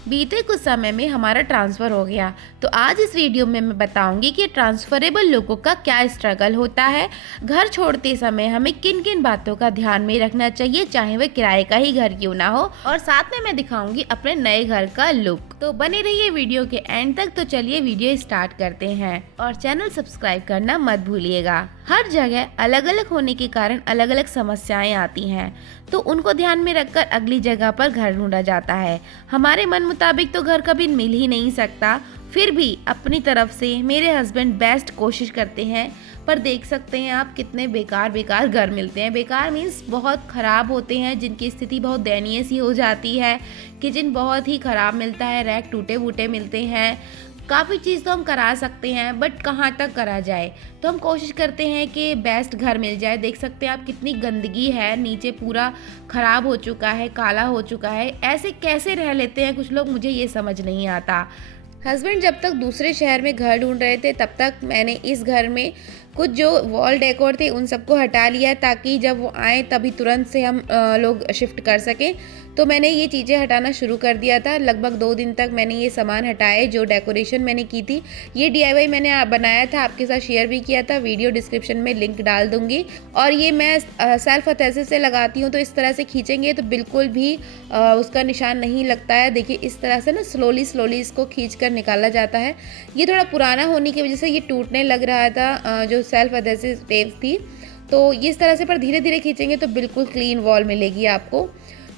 बीते कुछ समय में हमारा ट्रांसफ़र हो गया। तो आज इस वीडियो में मैं बताऊंगी कि ट्रांसफरेबल लोगों का क्या स्ट्रगल होता है, घर छोड़ते समय हमें किन किन बातों का ध्यान में रखना चाहिए, चाहे वह किराए का ही घर क्यों ना हो, और साथ में मैं दिखाऊंगी अपने नए घर का लुक। तो बने रहिए वीडियो के एंड तक। तो चलिए वीडियो स्टार्ट करते हैं और चैनल सब्सक्राइब करना मत भूलिएगा। हर जगह अलग अलग होने के कारण अलग अलग समस्याएं आती हैं, तो उनको ध्यान में रखकर अगली जगह पर घर ढूंढा जाता है। हमारे मन मुताबिक तो घर कभी मिल ही नहीं सकता, फिर भी अपनी तरफ से मेरे हस्बैंड बेस्ट कोशिश करते हैं। पर देख सकते हैं आप कितने बेकार घर मिलते हैं। बेकार मीन्स बहुत ख़राब होते हैं, जिनकी स्थिति बहुत दयनीय सी हो जाती है। किचन बहुत ही ख़राब मिलता है, रैक टूटे फूटे मिलते हैं। काफ़ी चीज़ तो हम करा सकते हैं, बट कहाँ तक करा जाए। तो हम कोशिश करते हैं कि बेस्ट घर मिल जाए। देख सकते हैं आप कितनी गंदगी है, नीचे पूरा ख़राब हो चुका है, काला हो चुका है। ऐसे कैसे रह लेते हैं कुछ लोग, मुझे ये समझ नहीं आता। हस्बैंड जब तक दूसरे शहर में घर ढूंढ रहे थे, तब तक मैंने इस घर में कुछ जो वॉल डेकोर थे उन सबको हटा लिया, ताकि जब वो आए तभी तुरंत से हम लोग शिफ्ट कर सकें। तो मैंने ये चीज़ें हटाना शुरू कर दिया था। लगभग 2 दिन तक मैंने ये सामान हटाए। जो डेकोरेशन मैंने की थी, ये DIY मैंने बनाया था, आपके साथ शेयर भी किया था। वीडियो डिस्क्रिप्शन में लिंक डाल दूंगी। और ये मैं सेल्फ अथेसिव से लगाती हूँ, तो इस तरह से खींचेंगे तो बिल्कुल भी उसका निशान नहीं लगता है। देखिए इस तरह से ना स्लोली इसको खींच कर निकाला जाता है। ये थोड़ा पुराना होने की वजह से ये टूटने लग रहा था, जो सेल्फ अथेसिव टेप थी। तो इस तरह से पर धीरे धीरे खींचेंगे तो बिल्कुल क्लीन वॉल मिलेगी आपको।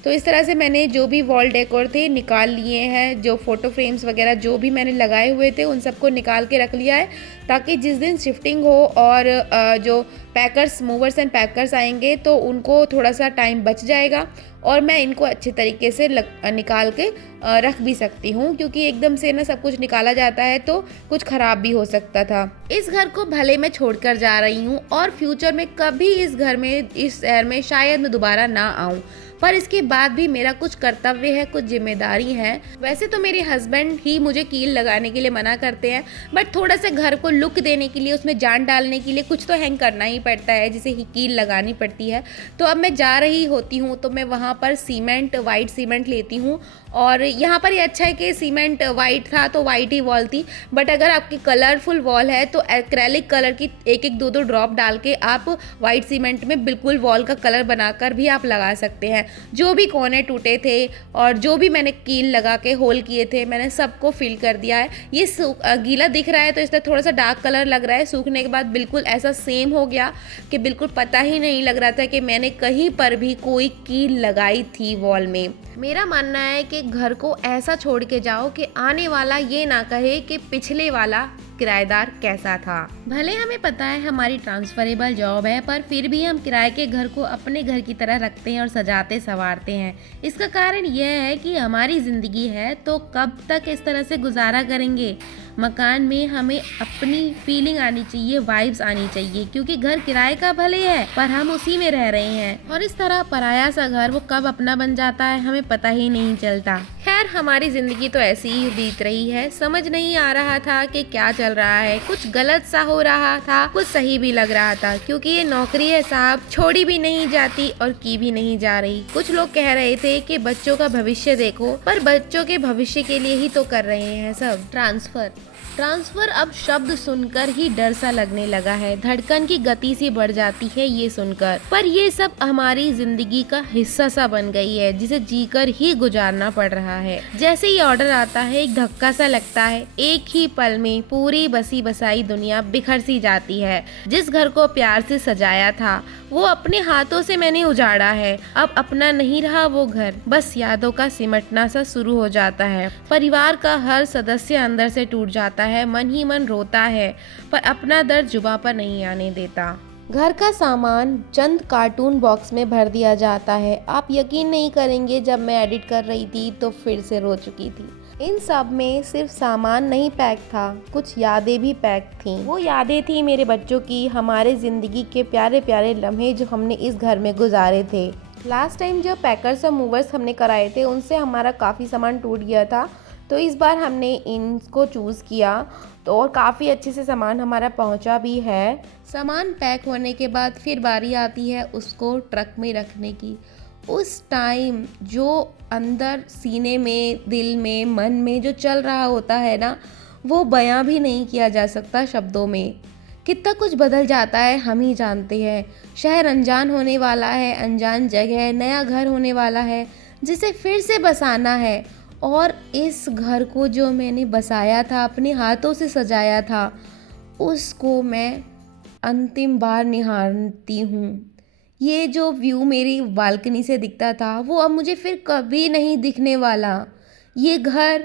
तो इस तरह से मैंने जो भी वॉल डेकोर थे निकाल लिए हैं। जो फ़ोटो फ्रेम्स वगैरह जो भी मैंने लगाए हुए थे उन सबको निकाल के रख लिया है, ताकि जिस दिन शिफ्टिंग हो और जो पैकर्स, मूवर्स एंड पैकर्स आएंगे तो उनको थोड़ा सा टाइम बच जाएगा और मैं इनको अच्छे तरीके से निकाल के रख भी सकती हूँ। क्योंकि एकदम से ना सब कुछ निकाला जाता है तो कुछ ख़राब भी हो सकता था। इस घर को भले मैं छोड़कर जा रही हूँ और फ्यूचर में कभी इस घर में, इस शहर में शायद मैं दोबारा ना आऊँ, पर इसके बाद भी मेरा कुछ कर्तव्य है, कुछ जिम्मेदारी है। वैसे तो मेरे हस्बैंड ही मुझे कील लगाने के लिए मना करते हैं, बट थोड़ा सा घर को लुक देने के लिए, उसमें जान डालने के लिए कुछ तो हैंग करना ही पड़ता है, जिसे ही कील लगानी पड़ती है। तो अब मैं जा रही होती हूँ तो मैं वहाँ पर सीमेंट, वाइट सीमेंट लेती हूँ। और यहाँ पर ये अच्छा है कि सीमेंट वाइट था तो वाइट ही वॉल थी, बट अगर आपकी कलरफुल वॉल है तो एक्रेलिक कलर की 1-1 2-2 ड्रॉप डाल के आप वाइट सीमेंट में बिल्कुल वॉल का कलर बनाकर भी आप लगा सकते हैं। जो भी कोने टूटे थे और जो भी मैंने कील लगा के होल किए थे, मैंने सबको फिल कर दिया है। ये गीला दिख रहा है तो इसलिए थोड़ा सा डार्क कलर लग रहा है। सूखने के बाद बिल्कुल ऐसा सेम हो गया कि बिल्कुल पता ही नहीं लग रहा था कि मैंने कहीं पर भी कोई कील लगाई थी वॉल में। मेरा मानना है कि घर को ऐसा छोड़ के जाओ कि आने वाला ये ना कहे कि पिछले वाला किराएदार कैसा था। भले हमें पता है हमारी ट्रांसफरेबल जॉब है, पर फिर भी हम किराए के घर को अपने घर की तरह रखते हैं और सजाते संवारते हैं। इसका कारण यह है कि हमारी जिंदगी है तो कब तक इस तरह से गुजारा करेंगे। मकान में हमें अपनी फीलिंग आनी चाहिए, वाइब्स आनी चाहिए, क्योंकि घर किराए का भले है पर हम उसी में रह रहे हैं। और इस तरह पराया सा घर वो कब अपना बन जाता है हमें पता ही नहीं चलता। खैर हमारी जिंदगी तो ऐसी ही बीत रही है। समझ नहीं आ रहा था कि क्या चल रहा है, कुछ गलत सा हो रहा था, कुछ सही भी लग रहा था। क्योंकि ये नौकरी है साहब, छोड़ी भी नहीं जाती और की भी नहीं जा रही। कुछ लोग कह रहे थे कि बच्चों का भविष्य देखो, पर बच्चों के भविष्य के लिए ही तो कर रहे हैं सब। ट्रांसफर अब शब्द सुनकर ही डर सा लगने लगा है, धड़कन की गति सी बढ़ जाती है ये सुनकर। पर ये सब हमारी जिंदगी का हिस्सा सा बन गई है, जिसे जीकर ही गुजारना पड़ रहा है। जैसे ही ऑर्डर आता है एक धक्का सा लगता है, एक ही पल में पूरी बसी बसाई दुनिया बिखर सी जाती है। जिस घर को प्यार से सजाया था वो अपने हाथों से मैंने उजाड़ा है। अब अपना नहीं रहा वो घर, बस यादों का सिमटना सा शुरू हो जाता है। परिवार का हर सदस्य अंदर से टूट जाता है, मन ही मन रोता है, पर अपना दर्द जुबां पर नहीं आने देता। घर का सामान चंद कार्टून बॉक्स में भर दिया जाता है। आप यकीन नहीं करेंगे, जब मैं एडिट कर रही थी तो फिर से रो चुकी थी। इन सब में सिर्फ सामान नहीं पैक था, कुछ यादें भी पैक थीं। वो यादें थी मेरे बच्चों की, हमारे ज़िंदगी के प्यारे प्यारे लम्हे जो हमने इस घर में गुजारे थे। लास्ट टाइम जो पैकर्स और मूवर्स हमने कराए थे उनसे हमारा काफ़ी सामान टूट गया था, तो इस बार हमने इनको चूज़ किया तो और काफ़ी अच्छे से सामान हमारा पहुंचा भी है। सामान पैक होने के बाद फिर बारी आती है उसको ट्रक में रखने की। उस टाइम जो अंदर सीने में, दिल में, मन में जो चल रहा होता है ना, वो बयां भी नहीं किया जा सकता शब्दों में। कितना कुछ बदल जाता है हम ही जानते हैं। शहर अनजान होने वाला है, अनजान जगह, नया घर होने वाला है जिसे फिर से बसाना है। और इस घर को जो मैंने बसाया था, अपने हाथों से सजाया था, उसको मैं अंतिम बार निहारती हूँ। ये जो व्यू मेरी बालकनी से दिखता था वो अब मुझे फिर कभी नहीं दिखने वाला। ये घर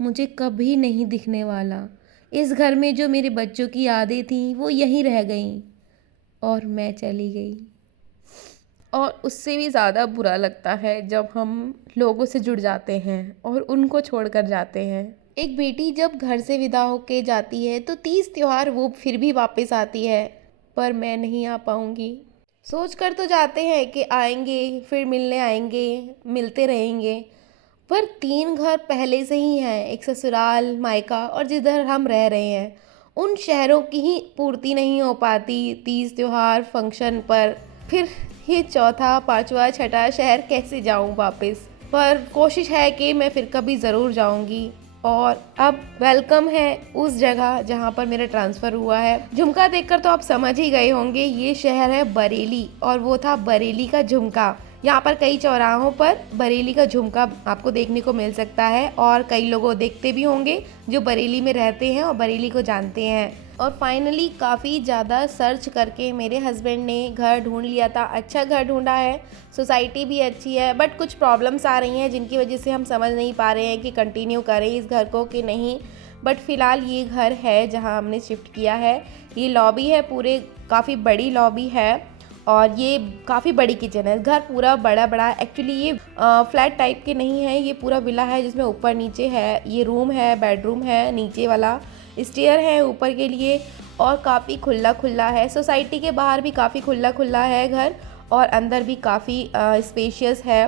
मुझे कभी नहीं दिखने वाला। इस घर में जो मेरे बच्चों की यादें थीं वो यहीं रह गईं और मैं चली गई। और उससे भी ज़्यादा बुरा लगता है जब हम लोगों से जुड़ जाते हैं और उनको छोड़कर जाते हैं। एक बेटी जब घर से विदा होके जाती है तो तीज त्योहार वो फिर भी वापस आती है, पर मैं नहीं आ पाऊँगी। सोच कर तो जाते हैं कि आएंगे, फिर मिलने आएंगे, मिलते रहेंगे, पर 3 घर पहले से ही हैं, एक ससुराल, मायका और जिधर हम रह रहे हैं। उन शहरों की ही पूर्ति नहीं हो पाती तीज त्योहार फंक्शन पर। फिर ये चौथा, पांचवा, छठा शहर कैसे जाऊं वापस। पर कोशिश है कि मैं फिर कभी ज़रूर जाऊंगी। और अब वेलकम है उस जगह जहाँ पर मेरा ट्रांसफ़र हुआ है। झुमका देखकर तो आप समझ ही गए होंगे, ये शहर है बरेली और वो था बरेली का झुमका। यहाँ पर कई चौराहों पर बरेली का झुमका आपको देखने को मिल सकता है और कई लोग देखते भी होंगे जो बरेली में रहते हैं और बरेली को जानते हैं। और फाइनली काफ़ी ज़्यादा सर्च करके मेरे हस्बैंड ने घर ढूंढ लिया था। अच्छा घर ढूंढा है, सोसाइटी भी अच्छी है, बट कुछ प्रॉब्लम्स आ रही हैं जिनकी वजह से हम समझ नहीं पा रहे हैं कि कंटिन्यू करें इस घर को कि नहीं। बट फ़िलहाल ये घर है जहाँ हमने शिफ्ट किया है। ये लॉबी है, पूरे काफ़ी बड़ी लॉबी है और ये काफ़ी बड़ी किचन है। घर पूरा बड़ा बड़ा, एक्चुअली ये फ्लैट टाइप के नहीं है, ये पूरा विला है जिसमें ऊपर नीचे है। ये रूम है, बेडरूम है, नीचे वाला स्टेयर है ऊपर के लिए और काफ़ी खुला खुला है। सोसाइटी के बाहर भी काफ़ी खुला खुला है घर और अंदर भी काफ़ी स्पेशियस है।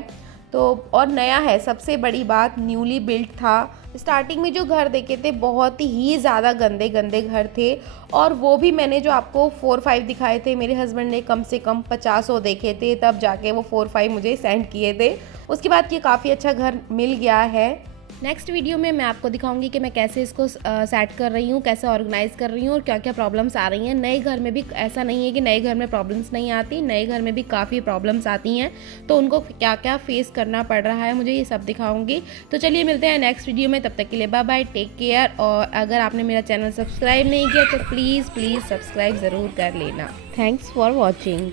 तो और नया है, सबसे बड़ी बात न्यूली बिल्ट था। स्टार्टिंग में जो घर देखे थे बहुत ही ज़्यादा गंदे गंदे घर थे और वो भी मैंने जो आपको 4-5 दिखाए थे, मेरे हस्बैंड ने कम से कम 50 देखे थे, तब जाके वो 4-5 मुझे सेंड किए थे। उसके बाद ये काफ़ी अच्छा घर मिल गया है। नेक्स्ट वीडियो में मैं आपको दिखाऊंगी कि मैं कैसे इसको सेट कर रही हूँ, कैसे ऑर्गेनाइज़ कर रही हूँ और क्या क्या प्रॉब्लम्स आ रही हैं। नए घर में भी ऐसा नहीं है कि नए घर में प्रॉब्लम्स नहीं आती, नए घर में भी काफ़ी प्रॉब्लम्स आती हैं, तो उनको क्या क्या फेस करना पड़ रहा है मुझे ये सब दिखाऊंगी। तो चलिए मिलते हैं नेक्स्ट वीडियो में, तब तक के लिए बाय बाय, टेक केयर। और अगर आपने मेरा चैनल सब्सक्राइब नहीं किया तो प्लीज़ सब्सक्राइब ज़रूर कर लेना। Thanks for watching.